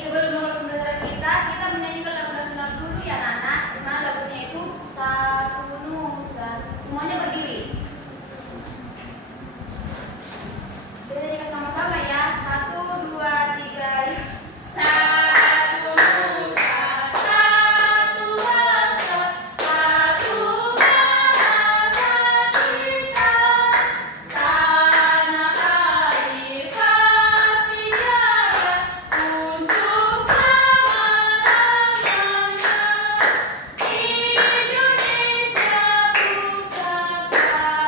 sebelum mulai pembelajaran kita menyanyikan lagu nasional dulu ya Nana. Dimana lagunya itu Satu Nusa. Semuanya berdiri. Kita nyanyikan sama-sama ya. 1, 2, 3. Satu Nusa, satu bangsa, satu bahasa kita. Tanah air kasih raya untuk selama-lamanya. Indonesia pusaka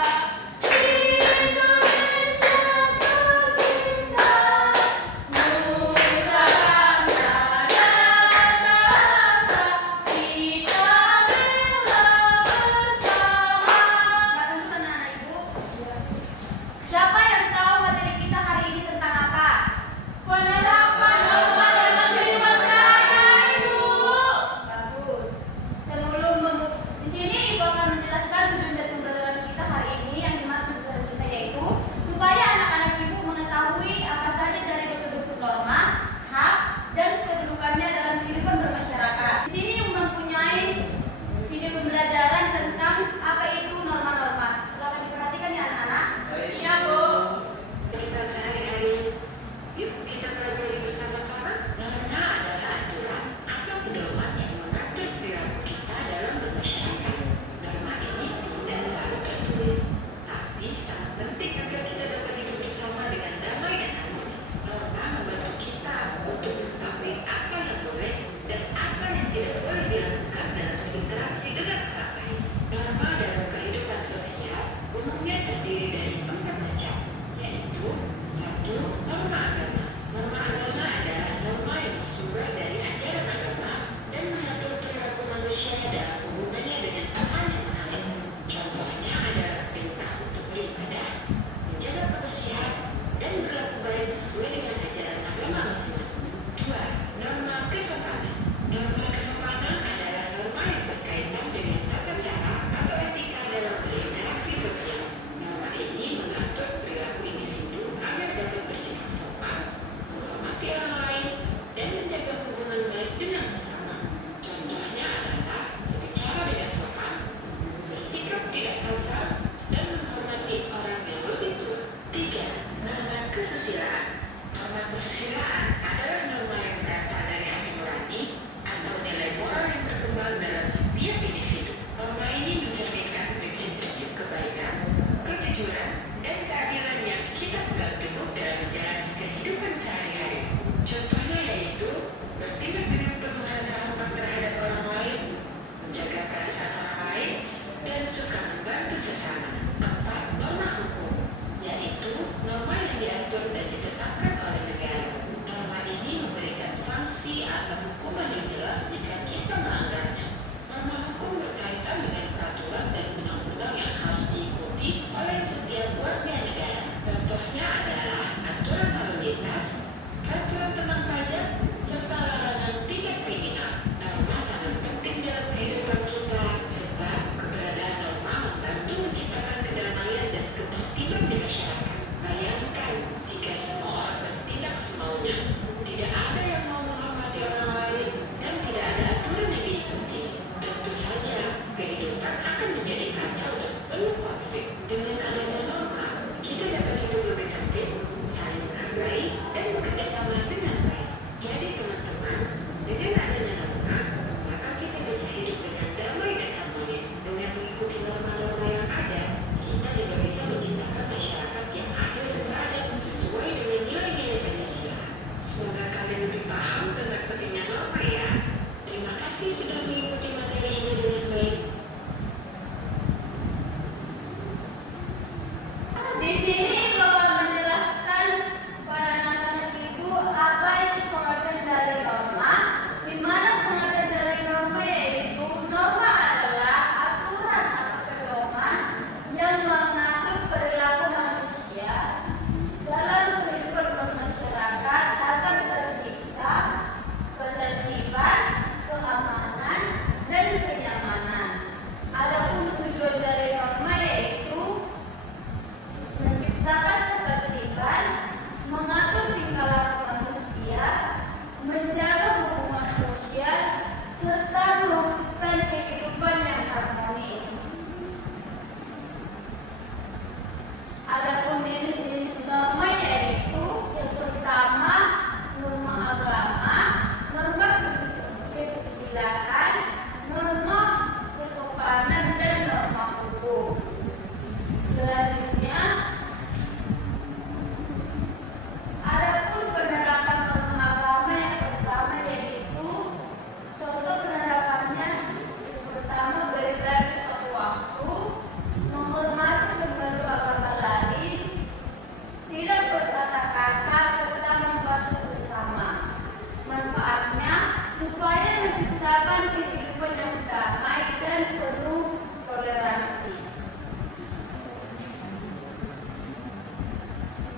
menciptakan kehidupan yang damai dan penuh toleransi.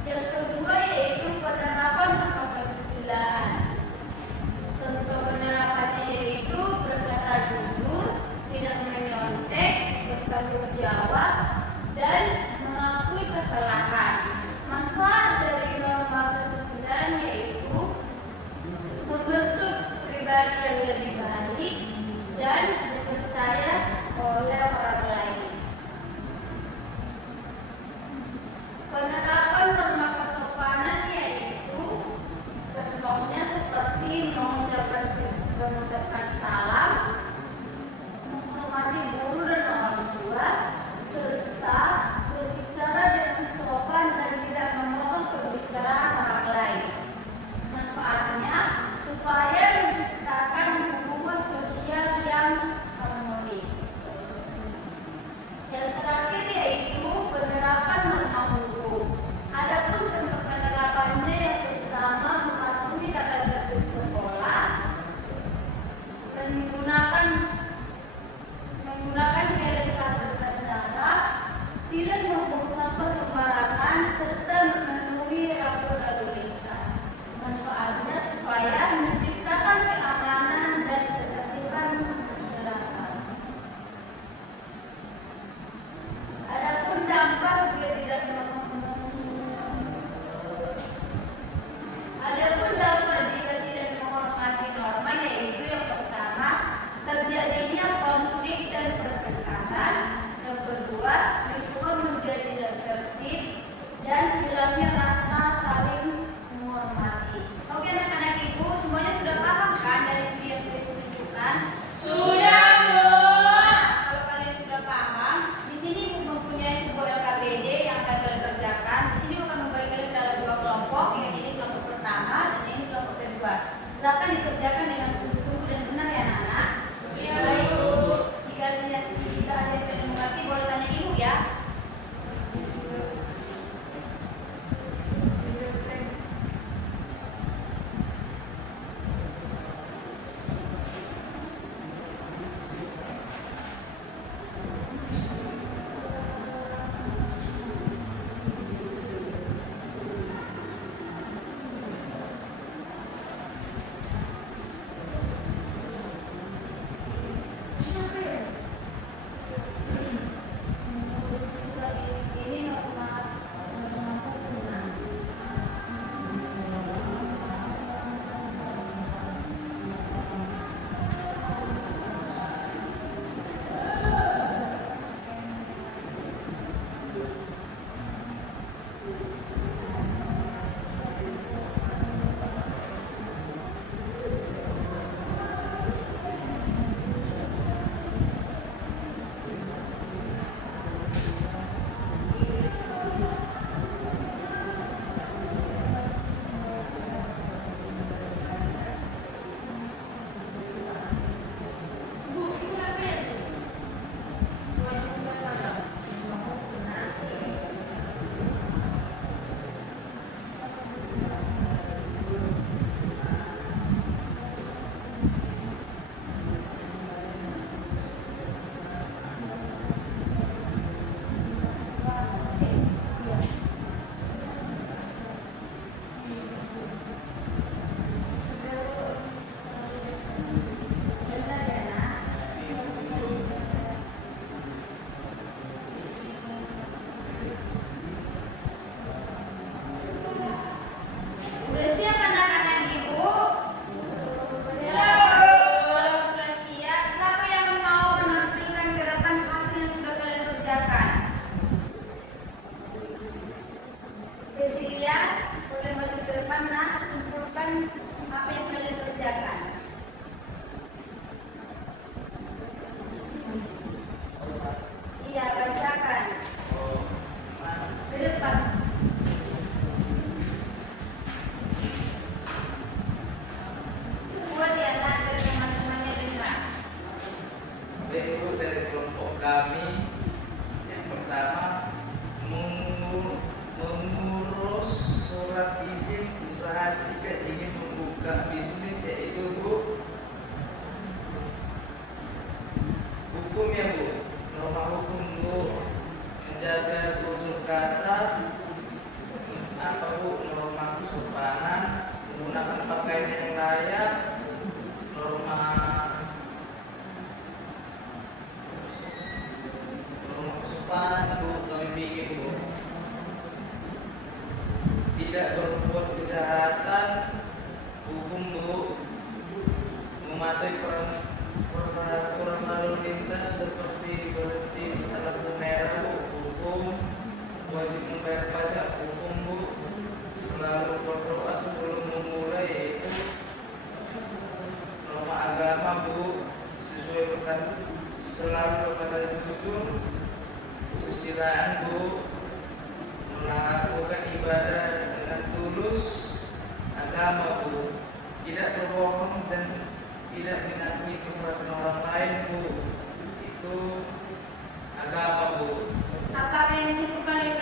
Yang kedua yaitu penerapan norma kesusilaan. Contoh penerapannya yaitu berkata jujur, tidak menyontek, bertanggung jawab, dan mengakui kesalahan. Manfaat dari norma kesusilaan yaitu membentuk pribadi yang lebih baik dan dipercaya oleh orang lain. Penerapan norma kesopanan yaitu contohnya seperti mengucapkan salam, menghormati guru dan orang tua, serta berbicara dengan sopan dan tidak memotong pembicaraan orang lain. Manfaatnya supaya menciptakan hubungan sosial yang harmonis. Yang terakhir yaitu penerapan norma hukum. Adapun contoh penerapannya yang pertama mematuhi tata tertib sekolah, menggunakan helm saat berkendara, tidak membuang sampah sembarangan, serta memenuhi rapor lalu lintas. Manfaatnya supaya menciptakan keamanan dan ketertiban masyarakat. Adapun dampak jika tidak menghormati norma yaitu yang pertama terjadinya konflik dan pertengkaran, yang kedua lingkungan menjadi tidak tertib dan hilangnya rasa saling menghormati. Oke anak-anak ibu, semuanya sudah paham kan dari video yang sudah ditunjukkan? Sudah, Bu. Nah, kalau kalian sudah paham, di sini ibu mempunyai sebuah LKPD yang akan kalian kerjakan. Di sini akan membagi kalian dalam dua kelompok, yang ini kelompok pertama dan yang ini kelompok kedua. Silakan dikerjakan dengan sungguh-sungguh dan benar ya anak-anak. Iya, Ibu. Jika ada yang tidak mengerti boleh tanya ibu ya. menjaga tutur kata, apa Bu, norma kesopanan, menggunakan pakaian yang layak, norma kesopanan Bu, kami bikin Bu. Tidak berbuat kejahatan, hukum Bu, mematuhi peraturan lalu lintas seperti berhenti di lampu merah Bu, hukum, wajib membayar pajak, hukum Bu, selalu berdoa sebelum memulai, yaitu norma agama Bu, sesuai berkata, selalu berkata jujur, kesusilaan Bu, melakukan ibadah dengan tulus, agama Bu, tidak berbohong dan tidak menyakiti perasaan orang lain Bu, itu agama Bu. Apakah yang disebutkan di